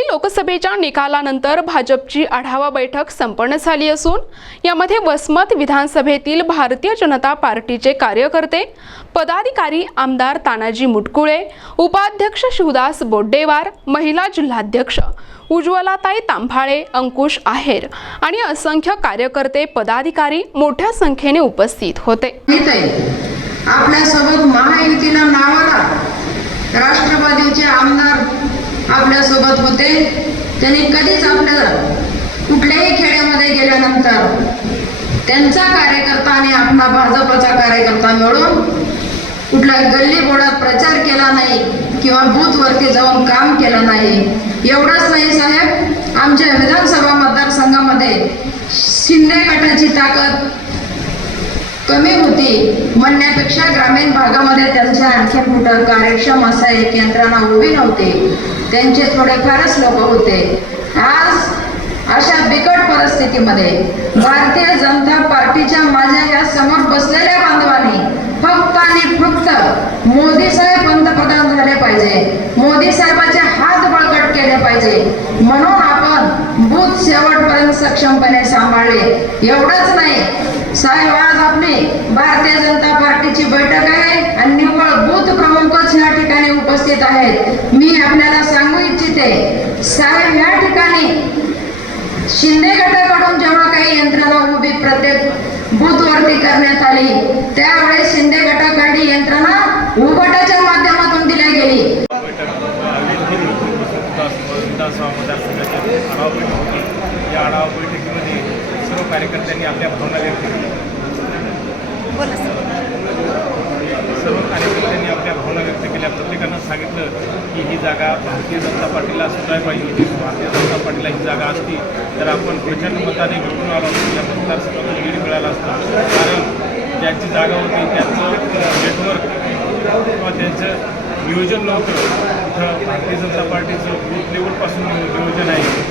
लोकसभेच्या निकालानंतर भाजपची आढावा बैठक संपन्न झाली असून यामध्ये वसमत विधानसभेतील भारतीय जनता पार्टीचे कार्यकर्ते पदाधिकारी आमदार तानाजी मुटकुळे उपाध्यक्ष शिवदास बोड्डेवार महिला जिल्हाध्यक्ष उज्ज्वलाताई तांभाळे अंकुश आहेर आणि असंख्य कार्यकर्ते पदाधिकारी मोठ्या संख्येने उपस्थित होते. आपल्यासोबत महायुतीला नावाला राष्ट्रवादीचे आमदार शिकवत होते त्यांनी कधीच आपल्या कुठल्याही खेड्यामध्ये गेल्यानंतर त्यांचा कार्यकर्ता आणि आपला भाजपचा कार्यकर्ता मिळून कुठल्या गल्ली बोळात प्रचार केला नाही किंवा बूथवरती जाऊन काम केलं नाही. एवढंच नाही साहेब आमच्या विधानसभा मतदारसंघामध्ये शिंदे गटाची ताकद कमी होती. म्हणण्यापेक्षा ग्रामीण भागामध्ये त्यांचे आणखी कुठं कार्यक्षम असं एक यंत्रणा उभी नव्हती. त्यांचे थोडेफारच लोक होते. आज अशा बिकट परिस्थितीमध्ये भारतीय जनता पार्टीच्या माझ्या या समोर बसलेल्या बांधवांनी फक्त आणि फक्त मोदी साहेब पंतप्रधान झाले पाहिजे. मोदी साहेबांचे हात बळकट केले पाहिजे. म्हणून आपण बूथ शेवटपर्यंत सक्षमपणे सांभाळले. एवढंच नाही. साहेब आज आपली भारतीय जनता पार्टीची बैठक आहे आणि निव्वळ बूथ प्रमुखच या ठिकाणी उपस्थित आहेत. मी आपल्याला इच्छिते साहेब या ठिकाणी शिंदे गटाकडून जेव्हा काही यंत्रणा उभी प्रत्येक बूथवरती करण्यात आली त्यावेळेस शिंदे गटाकडली यंत्रणा उभटाच्या माध्यमातून दिल्या गेली. आढावा बैठक होती या आढावा बैठकीमध्ये सर्व कार्यकर्त्यांनी आपल्या भावना व्यक्त केल्या सर्व कार्यकर्त्यांनी आपल्या भावना व्यक्त केल्या प्रत्येकानं सांगितलं की ही जागा भारतीय जनता पार्टीला सुटाय पाहिजे. होती भारतीय जनता पार्टीला ही जागा असती तर आपण प्रचंड मताने निवडून आलो असतो या मतदारसंघातून लीड मिळाला असता. कारण ज्यांची जागा होती त्यांचं नेटवर्क किंवा त्यांचं नियोजन नव्हतं. इथं भारतीय जनता पार्टीचं बूथ लेवलपासून नियोजन आहे.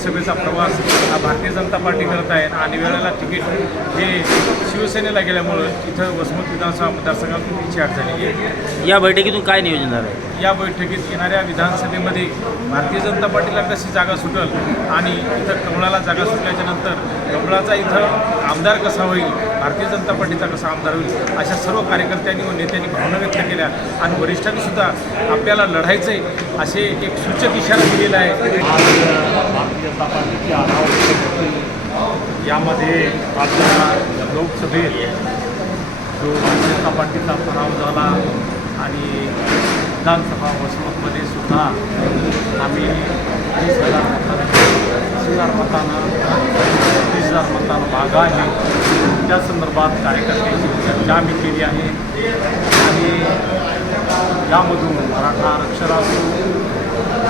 लोकसभेचा प्रवास हा भारतीय जनता पार्टी करत आहे आणि वेळेला तिकीट हे शिवसेनेला गेल्यामुळं इथं वसमत विधानसभा मतदारसंघातून तिची आठ झाली. आहे या बैठकीतून काय नियोजन झालं आहे या बैठकीत येणाऱ्या विधानसभेमध्ये भारतीय जनता पार्टीला कशी जागा सुटल आणि इथं कमळाला जागा सुटल्याच्या नंतर कमळाचा इथं आमदार कसा होईल भारतीय जनता पार्टीचा कसा आमदार होईल अशा सर्व कार्यकर्त्यांनी व नेत्यांनी भावना व्यक्त केल्या. आणि वरिष्ठांनी सुद्धा आपल्याला लढायचं आहे असे एक सूचक इशारा दिलेला आहे आज भारतीय जनता पार्टीची आढावा बैठक हे यामध्ये लोकसभेत जो भारतीय जनता पार्टीचा पराभव झाला आणि विधानसभा वसमतमध्ये सुद्धा आम्ही वीस हजार मतांना वीस हजार मतानं वीस हजार मतानं भागा आहे. त्या संदर्भात कार्यकर्त्यांची चर्चा आम्ही केली आहे. आणि यामधून मराठा आरक्षण असो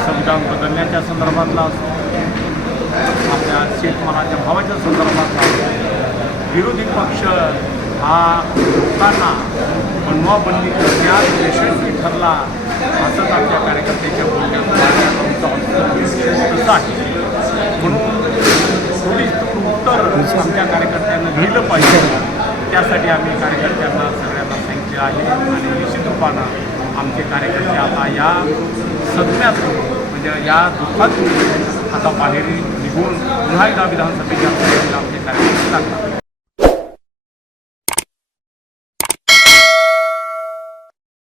संविधान बदलण्याच्या संदर्भातला असो आपल्या शेतमालाच्या भावाच्या संदर्भातला विरोधी पक्ष हा लोकांना मनवाबंदी करण्यात यशस्वी ठरला असंच आमच्या कार्यकर्त्याच्या बोलण्यात आहे म्हणून थोडी उत्तर आमच्या कार्यकर्त्यांना लिहिलं पाहिजे. त्यासाठी आम्ही कार्यकर्त्यांना सगळ्यांना सांगितले आहे. आणि निश्चित रूपानं आमचे कार्यकर्ते आता या सदम्यातून म्हणजे या दुःखातून आता बाहेर निघून पुन्हा एकदा विधानसभेच्या आमचे कार्यकर्ते लागतात.